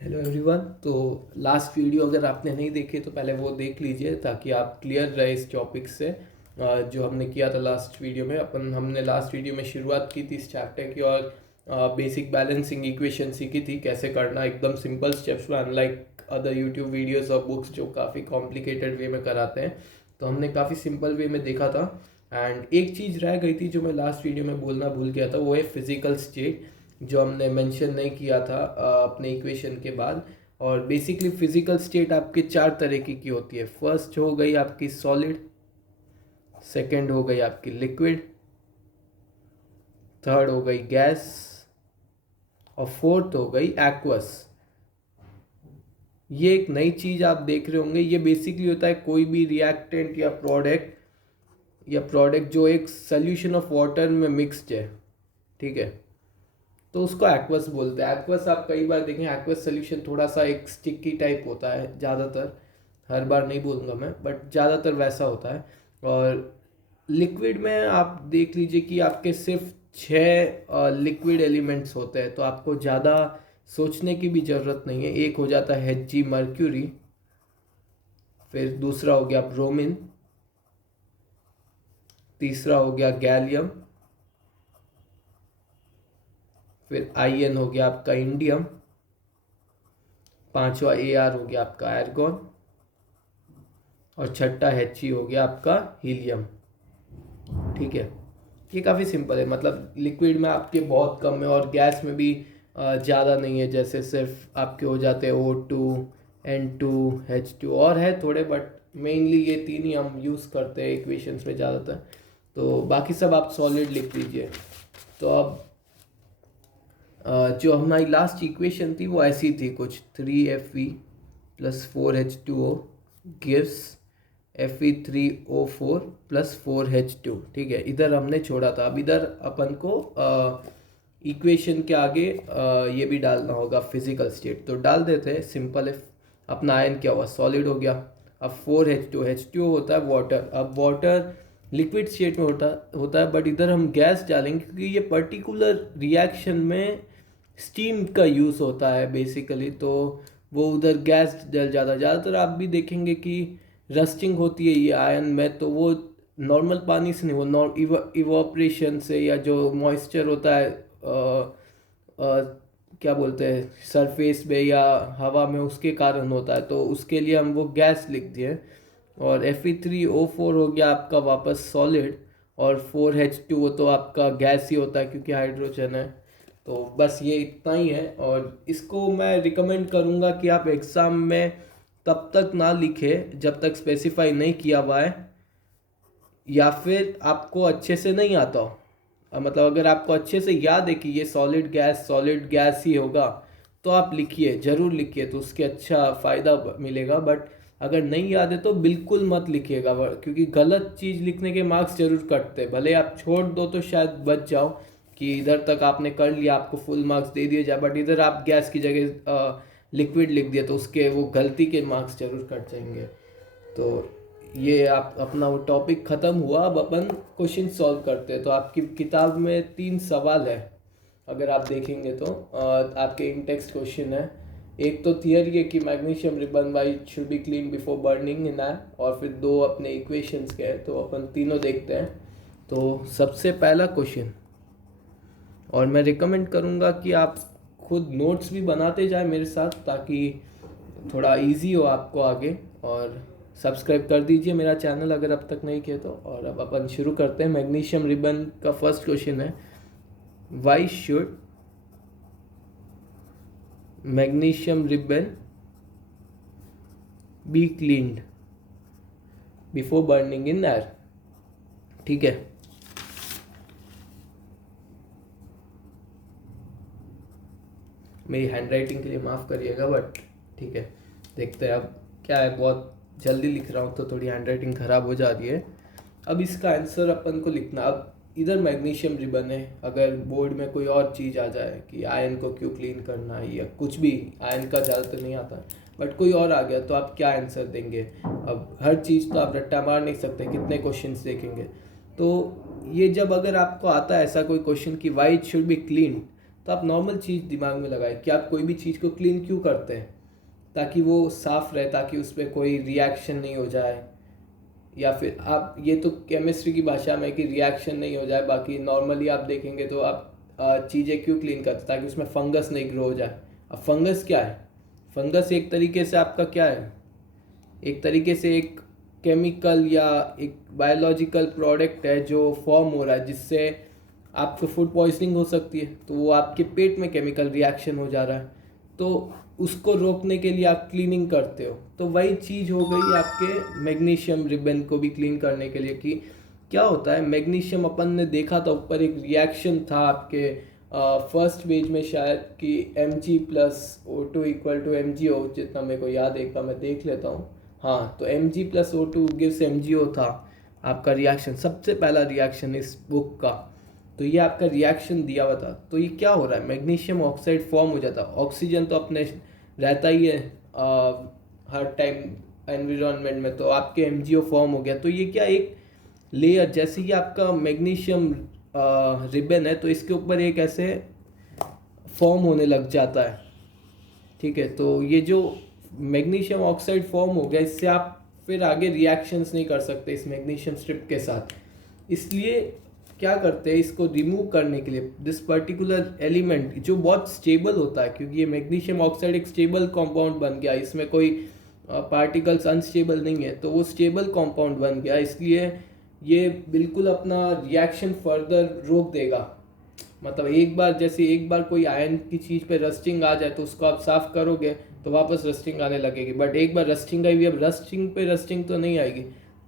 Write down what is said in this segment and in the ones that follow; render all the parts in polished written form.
Hello everyone. तो last video अगर आपने नहीं देखी तो पहले वो देख लीजिए ताकि आप क्लियर रहे इस टॉपिक से। जो हमने किया था लास्ट वीडियो में, हमने लास्ट वीडियो में शुरुआत की थी इस चैप्टर की और बेसिक बैलेंसिंग इक्वेशन सीखी थी कैसे करना एकदम सिंपल स्टेप्स में, अनलाइक अदर यूट्यूब वीडियोस और बुक्स जो काफ़ी कॉम्प्लिकेटेड वे में कराते हैं। तो हमने काफ़ी सिंपल वे में देखा था। एंड एक चीज़ रह गई थी जो मैं लास्ट वीडियो में बोलना भूल गया था, वो है फिजिकल स्टेट, जो हमने मेंशन नहीं किया था अपने इक्वेशन के बाद। और बेसिकली फिजिकल स्टेट आपके चार तरीके की होती है। फर्स्ट हो गई आपकी सॉलिड, सेकंड हो गई आपकी लिक्विड, थर्ड हो गई गैस और फोर्थ हो गई एक्वस। ये एक नई चीज़ आप देख रहे होंगे। ये बेसिकली होता है कोई भी रिएक्टेंट या प्रोडक्ट जो एक सोल्यूशन ऑफ वाटर में मिक्सड है, ठीक है, तो उसको एक्वस बोलते हैं। एक्वस आप कई बार देखें, एक्वस सोल्यूशन थोड़ा सा एक स्टिकी टाइप होता है ज़्यादातर, हर बार नहीं बोलूँगा मैं, बट ज़्यादातर वैसा होता है। और लिक्विड में आप देख लीजिए कि आपके सिर्फ 6 लिक्विड एलिमेंट्स होते हैं, तो आपको ज़्यादा सोचने की भी ज़रूरत नहीं है। एक हो जाता है Hg मर्क्यूरी, फिर दूसरा हो गया ब्रोमीन, तीसरा हो गया गैलियम, फिर In हो गया आपका इंडियम, पांचवा Ar हो गया आपका आर्गन और छठा He हो गया आपका हीलियम। ठीक है, ये काफ़ी सिंपल है। मतलब लिक्विड में आपके बहुत कम है और गैस में भी ज़्यादा नहीं है। जैसे सिर्फ आपके हो जाते हैं O2 N2 H2 और है थोड़े, बट मेनली ये तीन ही हम यूज़ करते हैं इक्वेशंस में ज़्यादातर। तो बाकी सब आप सॉलिड लिख लीजिए। तो अब जो हमारी लास्ट इक्वेशन थी वो ऐसी थी कुछ, 3Fe+4H2O गिव्स Fe3O4+4H2। ठीक है, इधर हमने छोड़ा था। अब इधर अपन को इक्वेशन के आगे ये भी डालना होगा फिजिकल स्टेट, तो डाल देते हैं। सिंपल है। अपना आयन क्या हुआ, सॉलिड हो गया। अब 4H2 होता है वाटर। अब वाटर लिक्विड स्टेट में होता है, बट इधर हम गैस डालेंगे क्योंकि ये पर्टिकुलर रिएक्शन में स्टीम का यूज़ होता है बेसिकली, तो वो उधर गैस जल जाता है। ज़्यादातर आप भी देखेंगे कि रस्टिंग होती है ये आयन में, तो वो नॉर्मल पानी से नहीं, वो इवोपरेशन से, या जो मॉइस्चर होता है क्या बोलते हैं सरफेस पे या हवा में, उसके कारण होता है। तो उसके लिए हम वो गैस लिख दिए। और Fe3O4 हो गया आपका वापस सॉलिड, और 4H2 वो तो आपका गैस ही होता है क्योंकि हाइड्रोजन है। तो बस ये इतना ही है। और इसको मैं रिकमेंड करूँगा कि आप एग्ज़ाम में तब तक ना लिखें जब तक स्पेसिफाई नहीं किया हुआ है, या फिर आपको अच्छे से नहीं आता हो। मतलब अगर आपको अच्छे से याद है कि ये सॉलिड गैस ही होगा, तो आप लिखिए, ज़रूर लिखिए, तो उसके अच्छा फ़ायदा मिलेगा। बट अगर नहीं याद है तो बिल्कुल मत लिखिएगा, क्योंकि गलत चीज़ लिखने के मार्क्स जरूर कटते हैं। भले आप छोड़ दो तो शायद बच जाओ कि इधर तक आपने कर लिया, आपको फुल मार्क्स दे दिए जाए, बट इधर आप गैस की जगह लिक्विड लिख दिया तो उसके वो गलती के मार्क्स जरूर कट जाएंगे। तो ये आप अपना वो टॉपिक ख़त्म हुआ। अब अपन क्वेश्चन सॉल्व करते हैं। तो आपकी किताब में 3 सवाल है, अगर आप देखेंगे तो आपके इन टेक्स्ट क्वेश्चन है। एक तो थियरी है कि magnesium ribbon white should be clean before burning in air, और फिर 2 अपने इक्वेशंस के हैं। तो अपन तीनों देखते हैं। तो सबसे पहला क्वेश्चन, और मैं रिकमेंड करूँगा कि आप खुद नोट्स भी बनाते जाएं मेरे साथ, ताकि थोड़ा इजी हो आपको आगे। और सब्सक्राइब कर दीजिए मेरा चैनल अगर अब तक नहीं किया तो। और अब अपन शुरू करते हैं। मैग्नीशियम रिबन का फर्स्ट क्वेश्चन है, why should magnesium ribbon be cleaned before burning in air. ठीक है, मेरी हैंड राइटिंग के लिए माफ़ करिएगा, बट ठीक है, देखते हैं अब क्या है। बहुत जल्दी लिख रहा हूँ तो थोड़ी हैंड राइटिंग ख़राब हो जा रही है। अब इसका आंसर अपन को लिखना। अब इधर मैग्नीशियम रिबन है, अगर बोर्ड में कोई और चीज़ आ जाए कि आयन को क्यों क्लीन करना है या कुछ भी, आयन का ज़्यादातर नहीं आता, बट कोई और आ गया तो आप क्या आंसर देंगे। अब हर चीज़ तो आप रट्टा मार नहीं सकते, कितने क्वेश्चंस देखेंगे। तो ये जब अगर आपको आता है ऐसा कोई क्वेश्चन कि why it should be clean, तो आप नॉर्मल चीज़ दिमाग में लगाएं कि आप कोई भी चीज़ को क्लीन क्यों करते हैं, ताकि वो साफ़ रहे, ताकि उस पर कोई रिएक्शन नहीं हो जाए, या फिर आप ये तो केमिस्ट्री की भाषा में कि रिएक्शन नहीं हो जाए, बाकी नॉर्मली आप देखेंगे तो आप चीज़ें क्यों क्लीन करते हैं, ताकि उसमें फंगस नहीं ग्रो हो जाए। अब फंगस क्या है? फंगस एक तरीके से आपका क्या है, एक तरीके से एक केमिकल या एक बायोलॉजिकल प्रोडक्ट है जो फॉर्म हो रहा है, जिससे आपको फूड पॉइजनिंग हो सकती है। तो वो आपके पेट में केमिकल रिएक्शन हो जा रहा है, तो उसको रोकने के लिए आप क्लीनिंग करते हो। तो वही चीज़ हो गई आपके मैग्नीशियम रिबन को भी क्लीन करने के लिए। कि क्या होता है, मैग्नीशियम अपन ने देखा था ऊपर एक रिएक्शन था आपके फर्स्ट पेज में शायद, कि Mg+O2 = MgO, जितना मेरे को याद है, एक बार मैं देख लेता हूँ। हाँ, तो Mg+O2 गिव्स MgO था आपका रिएक्शन, सबसे पहला रिएक्शन इस बुक का। तो ये आपका रिएक्शन दिया हुआ था। तो ये क्या हो रहा है, मैग्नीशियम ऑक्साइड फॉर्म हो जाता है। ऑक्सीजन तो अपने रहता ही है हर टाइम एनवायरनमेंट में, तो आपके MgO फॉर्म हो गया। तो ये क्या, एक लेयर, जैसे कि आपका मैग्नीशियम रिबन है, तो इसके ऊपर एक ऐसे फॉर्म होने लग जाता है। ठीक है, तो ये जो मैग्नीशियम ऑक्साइड फॉर्म हो गया, इससे आप फिर आगे रिएक्शंस नहीं कर सकते इस मैग्नीशियम स्ट्रिप के साथ। इसलिए क्या करते हैं, इसको रिमूव करने के लिए दिस पर्टिकुलर एलिमेंट जो बहुत स्टेबल होता है, क्योंकि ये मैग्नीशियम ऑक्साइड एक स्टेबल कंपाउंड बन गया, इसमें कोई पार्टिकल्स अनस्टेबल नहीं है, तो वो स्टेबल कंपाउंड बन गया, इसलिए ये बिल्कुल अपना रिएक्शन फर्दर रोक देगा। मतलब एक बार कोई आयरन की चीज़ पे रस्टिंग आ जाए तो उसको आप साफ़ करोगे तो वापस रस्टिंग आने लगेगी, बट एक बार रस्टिंग आई हुई, अब रस्टिंग पे रस्टिंग तो नहीं आएगी।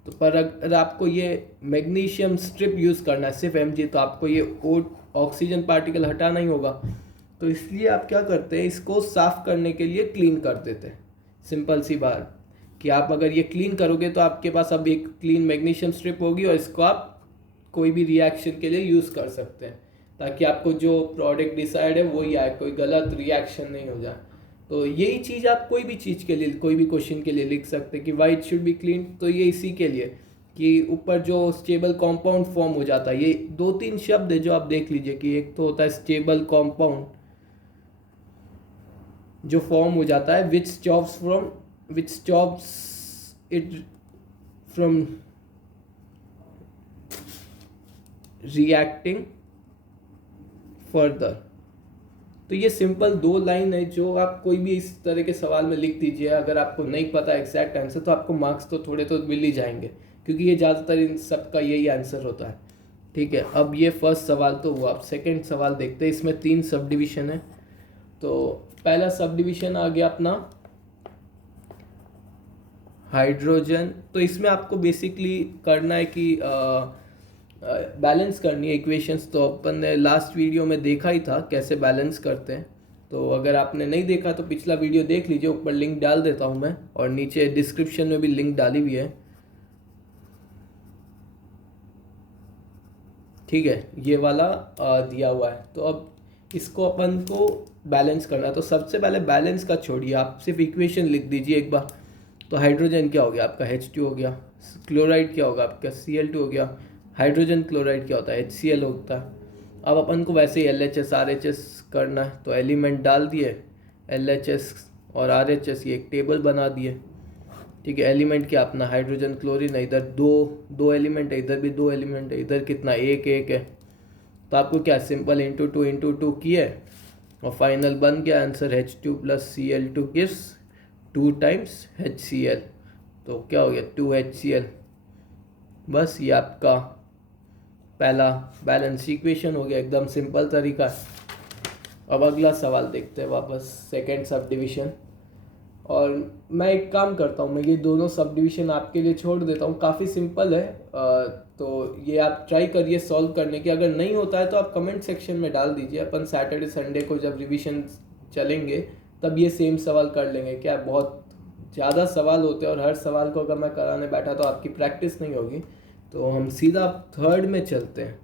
तो पर अगर आपको ये मैग्नीशियम स्ट्रिप यूज़ करना है सिर्फ Mg, तो आपको ये ऑक्सीजन पार्टिकल हटाना ही होगा। तो इसलिए आप क्या करते हैं, इसको साफ़ करने के लिए क्लीन कर देते हैं। सिंपल सी बात कि आप अगर ये क्लीन करोगे तो आपके पास अब एक क्लीन मैग्नीशियम स्ट्रिप होगी, और इसको आप कोई भी रिएक्शन के लिए यूज़ कर सकते हैं, ताकि आपको जो प्रोडक्ट डिसाइड है वही आए, कोई गलत रिएक्शन नहीं हो जाए। तो यही चीज़ आप कोई भी चीज़ के लिए, कोई भी क्वेश्चन के लिए लिख सकते हैं कि why it should be clean. तो ये इसी के लिए कि ऊपर जो स्टेबल कंपाउंड फॉर्म हो जाता है, ये 2-3 शब्द है जो आप देख लीजिए, कि एक तो होता है स्टेबल कंपाउंड जो फॉर्म हो जाता है, which stops it from reacting further. तो ये सिंपल 2 लाइन है जो आप कोई भी इस तरह के सवाल में लिख दीजिए। अगर आपको नहीं पता एग्जैक्ट आंसर, तो आपको मार्क्स तो थोड़े तो मिल ही जाएंगे, क्योंकि ये ज़्यादातर इन सब का यही आंसर होता है। ठीक है, अब ये फर्स्ट सवाल तो हुआ। अब सेकंड सवाल देखते हैं। इसमें 3 सब डिविज़न है। तो पहला सब डिविज़न आ गया अपना हाइड्रोजन। तो इसमें आपको बेसिकली करना है कि बैलेंस करनी है इक्वेशंस। तो अपन ने लास्ट वीडियो में देखा ही था कैसे बैलेंस करते हैं। तो अगर आपने नहीं देखा तो पिछला वीडियो देख लीजिए, ऊपर लिंक डाल देता हूँ मैं, और नीचे डिस्क्रिप्शन में भी लिंक डाली हुई है। ठीक है, ये वाला दिया हुआ है। तो अब इसको अपन को बैलेंस करना है। तो सबसे पहले बैलेंस का छोड़िए, आप सिर्फ इक्वेशन लिख दीजिए एक बार। तो हाइड्रोजन क्या हो गया आपका, H2 हो गया। क्लोराइड क्या होगा आपका, Cl2 हो गया। हाइड्रोजन क्लोराइड क्या होता है, HCl होता है। अब अपन को वैसे ही LHS RHS करना है, तो एलिमेंट डाल दिए LHS और RHS, ये एक टेबल बना दिए। ठीक है, एलिमेंट क्या अपना हाइड्रोजन क्लोरीन है, इधर दो एलिमेंट है, इधर भी 2 एलिमेंट है, इधर कितना एक है। तो आपको क्या सिंपल इंटू टू किए और फाइनल बन गया answer, H2 + Cl2 gives 2 times HCl। तो क्या हो गया 2HCl। बस ये आपका पहला बैलेंस इक्वेशन हो गया, एकदम सिंपल तरीका। अब अगला सवाल देखते हैं वापस, सेकेंड सब डिविज़न। और मैं एक काम करता हूँ, मैं ये दोनों सब डिविज़न आपके लिए छोड़ देता हूँ, काफ़ी सिंपल है। तो ये आप ट्राई करिए सॉल्व करने की। अगर नहीं होता है तो आप कमेंट सेक्शन में डाल दीजिए, अपन सैटरडे संडे को जब रिविजन चलेंगे तब ये सेम सवाल कर लेंगे। क्या बहुत ज़्यादा सवाल होते हैं, और हर सवाल को अगर मैं कराने बैठा तो आपकी प्रैक्टिस नहीं होगी। तो हम सीधा थर्ड में चलते हैं,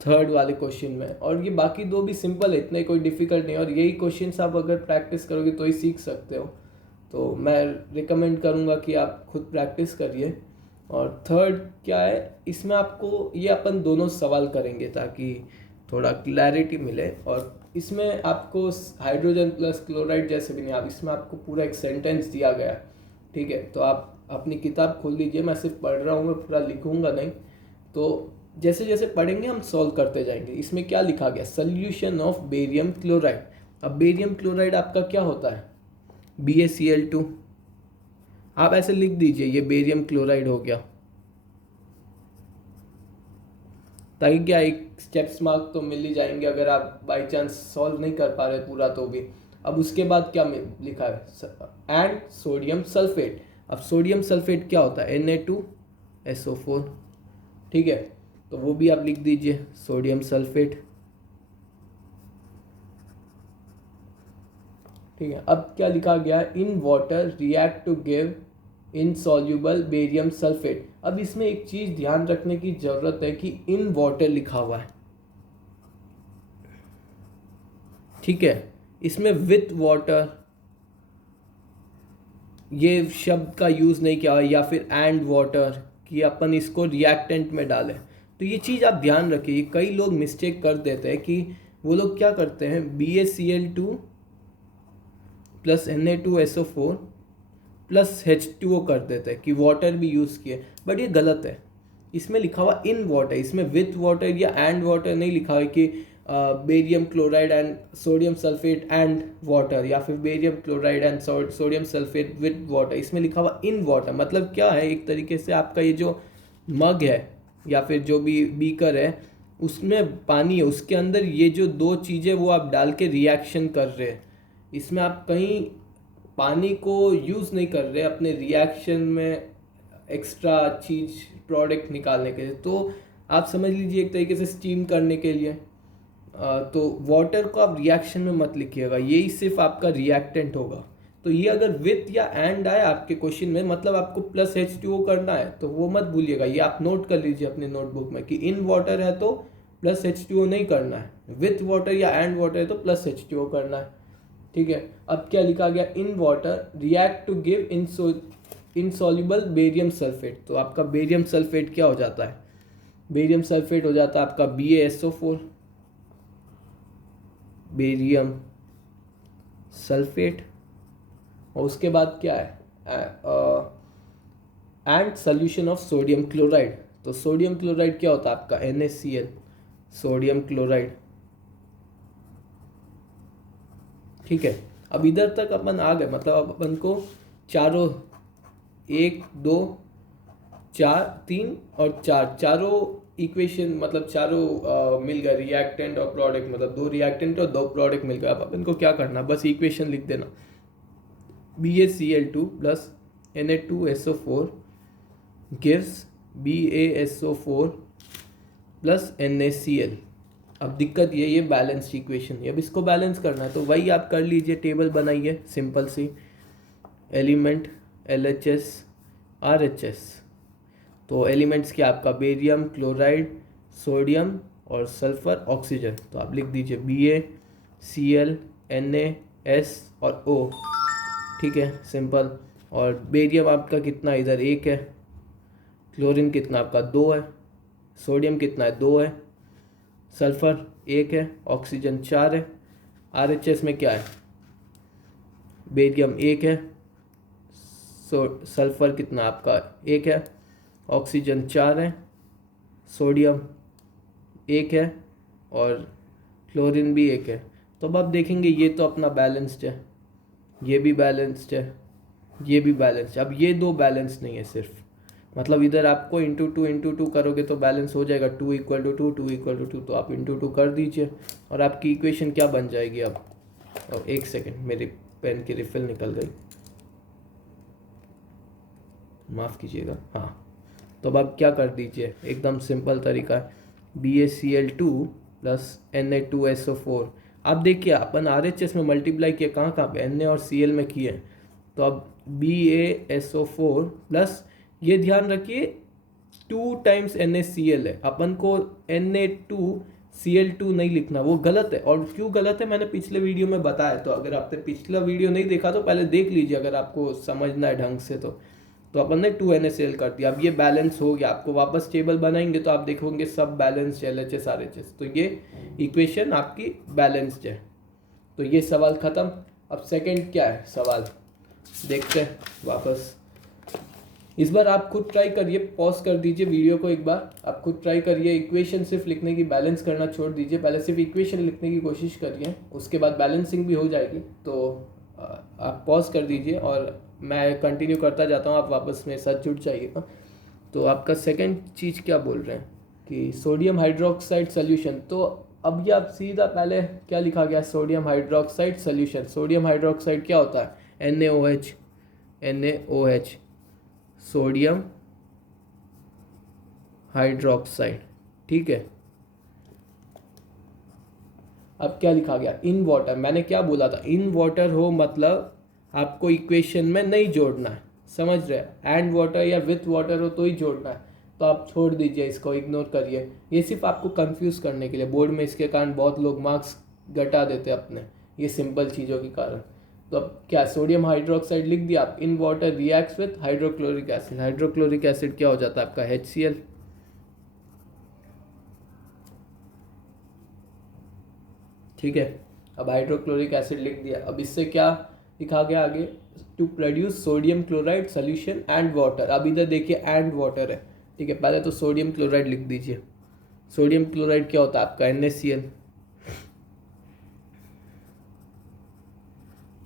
थर्ड वाले क्वेश्चन में। और ये बाकी 2 भी सिंपल है, इतने कोई डिफ़िकल्ट नहीं है, और यही क्वेश्चन आप अगर प्रैक्टिस करोगे तो ही सीख सकते हो। तो मैं रिकमेंड करूँगा कि आप खुद प्रैक्टिस करिए। और थर्ड क्या है, इसमें आपको ये अपन दोनों सवाल करेंगे ताकि थोड़ा क्लैरिटी मिले। और इसमें आपको हाइड्रोजन प्लस क्लोराइड जैसे भी नहीं, आप इसमें आपको पूरा एक सेंटेंस दिया गया है, ठीक है। तो आप अपनी किताब खोल लीजिए, मैं सिर्फ पढ़ रहा हूँ, मैं पूरा लिखूँगा नहीं। तो जैसे जैसे पढ़ेंगे हम सॉल्व करते जाएंगे। इसमें क्या लिखा गया, सोल्यूशन ऑफ बेरियम क्लोराइड। अब बेरियम क्लोराइड आपका क्या होता है, BaCl2। आप ऐसे लिख दीजिए ये बेरियम क्लोराइड हो गया, ताकि क्या एक स्टेप्स मार्क तो मिल ही जाएंगे अगर आप बाई चांस सॉल्व नहीं कर पा रहे पूरा तो भी। अब उसके बाद क्या लिखा है, एंड सोडियम सल्फेट। अब सोडियम सल्फेट क्या होता है, Na2SO4, ठीक है। तो वो भी आप लिख दीजिए, सोडियम सल्फेट, ठीक है। अब क्या लिखा गया, in water react to give insoluble barium sulphate. अब इसमें एक चीज ध्यान रखने की जरूरत है कि इन वाटर लिखा हुआ है, ठीक है। इसमें विथ वाटर ये शब्द का यूज नहीं किया, या फिर एंड वाटर कि अपन इसको रिएक्टेंट में डालें। तो ये चीज़ आप ध्यान रखिए, कई लोग मिस्टेक कर देते हैं कि वो लोग क्या करते हैं, BaCl2 plus Na2SO4 plus H2O कर देते हैं कि वाटर भी यूज़ किए, बट ये गलत है। इसमें लिखा हुआ इन वाटर, इसमें विथ वाटर या एंड वाटर नहीं लिखा हुआ कि barium chloride and sodium sulphate and water, या फिर barium chloride and sodium sulphate with water. इसमें लिखा हुआ इन वाटर, मतलब क्या है, एक तरीके से आपका ये जो मग है या फिर जो भी बीकर है उसमें पानी है, उसके अंदर ये जो दो चीज़ें वो आप डाल के रिएक्शन कर रहे हैं। इसमें आप कहीं पानी को यूज़ नहीं कर रहे अपने रिएक्शन में एक्स्ट्रा चीज़ प्रोडक्ट निकालने के लिए। तो आप समझ लीजिए एक तरीके से स्टीम करने के लिए। तो वाटर को आप रिएक्शन में मत लिखिएगा, यही सिर्फ आपका रिएक्टेंट होगा। तो ये अगर विथ या एंड आए आपके क्वेश्चन में, मतलब आपको प्लस H2O करना है, तो वो मत भूलिएगा, ये आप नोट कर लीजिए अपने नोटबुक में कि इन वाटर है तो प्लस H2O नहीं करना है, विथ वाटर या एंड वाटर है तो प्लस H2O करना है, ठीक है। अब क्या लिखा गया, in water react to give insoluble barium sulphate. तो आपका बेरियम सल्फेट क्या हो जाता है, बेरियम सल्फेट हो जाता है आपका BaSO4, बेरियम सल्फेट। और उसके बाद क्या है, and solution of sodium chloride. तो सोडियम क्लोराइड क्या होता है आपका, NaCl, सोडियम क्लोराइड, ठीक है। अब इधर तक अपन आ गए, मतलब अब अपन को चारों 1 2 4 3 और 4 चारों इक्वेशन, मतलब चारों मिल गए, रिएक्टेंट और प्रोडक्ट, मतलब 2 रिएक्टेंट और 2 प्रोडक्ट मिल गए। अब अपन को क्या करना, बस इक्वेशन लिख देना, BaCl2 plus Na2SO4 gives BaSO4 plus NaCl। अब दिक्कत ये बैलेंस इक्वेशन, अब इसको बैलेंस करना है, तो वही आप कर लीजिए, टेबल बनाइए सिंपल सी, एलिमेंट LHS RHS। तो एलिमेंट्स क्या आपका, बेरियम क्लोराइड, सोडियम और सल्फर, ऑक्सीजन। तो आप लिख दीजिए BaCl NaS और O, ठीक है, सिंपल। और बेरियम आपका कितना इधर 1 है, क्लोरीन कितना आपका 2 है, सोडियम कितना है 2 है, सल्फर 1 है, ऑक्सीजन 4 है। RHS में क्या है, बेरियम 1 है, सल्फर कितना आपका 1 है, ऑक्सीजन 4 है, सोडियम 1 है और क्लोरीन भी 1 है। तो अब आप देखेंगे ये तो अपना बैलेंस्ड है, ये भी बैलेंस्ड है, ये भी बैलेंस्ड है। अब ये 2 बैलेंस नहीं है सिर्फ, मतलब इधर आपको इंटू टू करोगे तो बैलेंस हो जाएगा, 2 = 2 2 = 2, तो आप इंटू 2 कर दीजिए और आपकी इक्वेशन क्या बन जाएगी। अब और 1 सेकेंड, मेरी पेन की रिफिल निकल गई, माफ़ कीजिएगा। हाँ, तो अब आप क्या कर दीजिए, एकदम सिंपल तरीका है, BaCl2 प्लस Na2SO4। अब देखिए अपन RHS में मल्टीप्लाई किए कहाँ पे, Na और Cl में किए, तो अब BaSO4 प्लस, ये ध्यान रखिए 2 टाइम्स NaCl है, अपन को Na2Cl2 नहीं लिखना, वो गलत है। और क्यों गलत है मैंने पिछले वीडियो में बताया, तो अगर आपने पिछला वीडियो नहीं देखा तो पहले देख लीजिए अगर आपको समझना है ढंग से। तो तो अपन ने 2NaCl कर दिया। अब ये बैलेंस हो गया, आपको वापस टेबल बनाएंगे तो आप देखोगे सब बैलेंस्ड LHS RHS, तो ये इक्वेशन आपकी बैलेंस्ड है। तो ये सवाल ख़त्म। अब सेकंड क्या है सवाल, देखते हैं वापस। इस बार आप खुद ट्राई करिए, पॉज कर दीजिए वीडियो को एक बार, आप खुद ट्राई करिए, इक्वेशन सिर्फ लिखने की, बैलेंस करना छोड़ दीजिए, पहले सिर्फ इक्वेशन लिखने की कोशिश करिए, उसके बाद बैलेंसिंग भी हो जाएगी। तो आप पॉज कर दीजिए और मैं कंटिन्यू करता जाता हूँ, आप वापस मेरे साथ जुड़ जाइएगा। तो आपका सेकंड चीज़ क्या बोल रहे हैं कि सोडियम हाइड्रोक्साइड सोल्यूशन। तो अब ये आप सीधा पहले क्या लिखा गया, sodium hydroxide solution. Sodium hydroxide क्या होता है, NaOH, सोडियम हाइड्रोक्साइड, ठीक है। अब क्या लिखा गया, इन वाटर। मैंने क्या बोला था, इन वाटर हो मतलब आपको इक्वेशन में नहीं जोड़ना है, समझ रहे हैं। एंड वाटर या विथ वाटर हो तो ही जोड़ना है, तो आप छोड़ दीजिए, इसको इग्नोर करिए। ये सिर्फ आपको कंफ्यूज करने के लिए, बोर्ड में इसके कारण बहुत लोग मार्क्स घटा देते अपने, ये सिंपल चीज़ों के कारण। तो अब क्या, सोडियम हाइड्रोक्साइड लिख दिया आप, in water reacts with hydrochloric acid. Hydrochloric acid क्या हो जाता है आपका, HCl, ठीक है। अब हाइड्रोक्लोरिक एसिड लिख दिया। अब इससे क्या लिखा गया आगे, to produce sodium chloride solution and water. अब इधर देखिए एंड वाटर है, ठीक है। पहले तो सोडियम क्लोराइड लिख दीजिए। सोडियम क्लोराइड क्या होता है आपका, NaCl,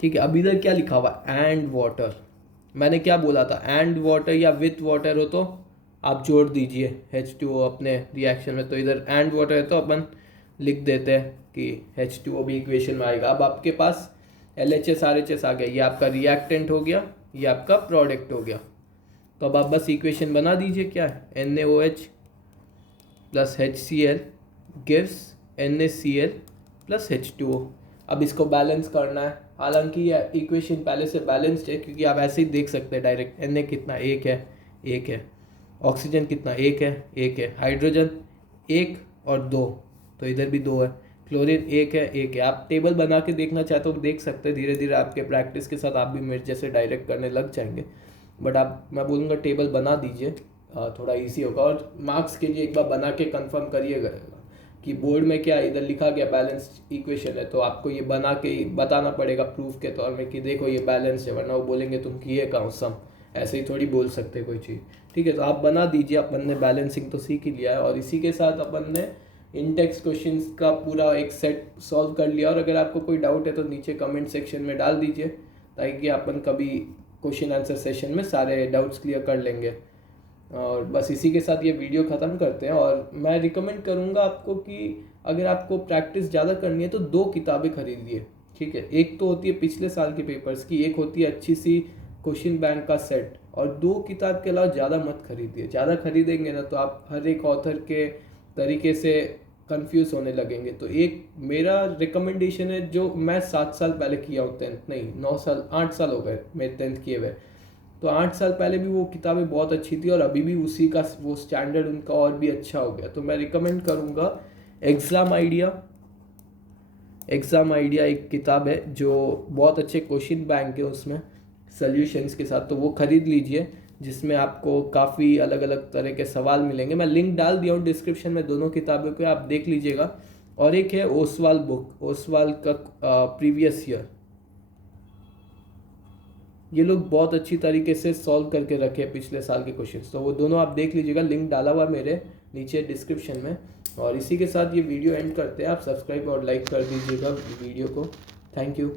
ठीक है। अब इधर क्या लिखा हुआ, एंड वाटर। मैंने क्या बोला था, एंड वाटर या विथ वाटर हो तो आप जोड़ दीजिए H2O अपने रिएक्शन में। तो इधर एंड वाटर है तो अपन लिख देते हैं कि H2O भी इक्वेशन में आएगा। अब आपके पास LHS RHS आ गया, ये आपका रिएक्टेंट हो गया, ये आपका प्रोडक्ट हो गया। तो अब आप बस इक्वेशन बना दीजिए, क्या है, NaOH plus HCl gives NaCl plus H2O। अब इसको बैलेंस करना है, हालांकि ये इक्वेशन पहले से बैलेंस्ड है, क्योंकि आप ऐसे ही देख सकते हैं डायरेक्ट। Na कितना, एक है। ऑक्सीजन कितना, एक है। हाइड्रोजन 1 और 2, तो इधर भी 2 है। क्लोरीन एक है। आप टेबल बना के देखना चाहते हो देख सकते हैं, धीरे धीरे आपके प्रैक्टिस के साथ आप भी मेरे जैसे डायरेक्ट करने लग जाएंगे। बट मैं बोलूँगा टेबल बना दीजिए, थोड़ा इजी होगा। और मार्क्स के लिए एक बार बना के कंफर्म करिएगा कि बोर्ड में क्या इधर लिखा गया बैलेंस्ड इक्वेशन है, तो आपको ये बना के बताना पड़ेगा प्रूफ के तौर में कि देखो ये बैलेंस है, वरना वो बोलेंगे तुम किए कहाँ सम, ऐसे ही थोड़ी बोल सकते कोई चीज़, ठीक है। तो आप बना दीजिए, अपन ने बैलेंसिंग तो सीख ही लिया है, और इसी के साथ अपन ने इंटेक्स क्वेश्चंस का पूरा एक सेट सॉल्व कर लिया। और अगर आपको कोई डाउट है तो नीचे कमेंट सेक्शन में डाल दीजिए, ताकि अपन कभी क्वेश्चन आंसर सेशन में सारे डाउट्स क्लियर कर लेंगे। और बस इसी के साथ ये वीडियो ख़त्म करते हैं। और मैं रिकमेंड करूँगा आपको कि अगर आपको प्रैक्टिस ज़्यादा करनी है तो 2 किताबें खरीदिए, ठीक है। एक तो होती है पिछले साल के पेपर्स की, एक होती है अच्छी सी क्वेश्चन बैंक का सेट। और 2 किताब के अलावा ज़्यादा मत खरीदिए, ज़्यादा खरीदेंगे ना तो आप हर एक ऑथर के तरीके से कंफ्यूज होने लगेंगे। तो एक मेरा रिकमेंडेशन है, जो मैं 7 साल पहले किया हूँ, 10th नहीं 9 साल 8 साल हो गए मेरे 10th किए हुए, तो 8 साल पहले भी वो किताबें बहुत अच्छी थी और अभी भी उसी का वो स्टैंडर्ड उनका और भी अच्छा हो गया। तो मैं रिकमेंड करूँगा एग्ज़ाम आइडिया एक किताब है जो बहुत अच्छे क्वेश्चन बैंक है उसमें सॉल्यूशंस के साथ, तो वो ख़रीद लीजिए, जिसमें आपको काफ़ी अलग अलग तरह के सवाल मिलेंगे। मैं लिंक डाल दिया हूँ डिस्क्रिप्शन में दोनों किताबों को, आप देख लीजिएगा। और एक है ओसवाल बुक, ओसवाल का प्रीवियस ईयर, ये लोग बहुत अच्छी तरीके से सॉल्व करके रखे पिछले साल के क्वेश्चंस, तो वो दोनों आप देख लीजिएगा, लिंक डाला हुआ मेरे नीचे डिस्क्रिप्शन में। और इसी के साथ ये वीडियो एंड करते हैं, आप सब्सक्राइब और लाइक कर दीजिएगा वीडियो को। Thank you.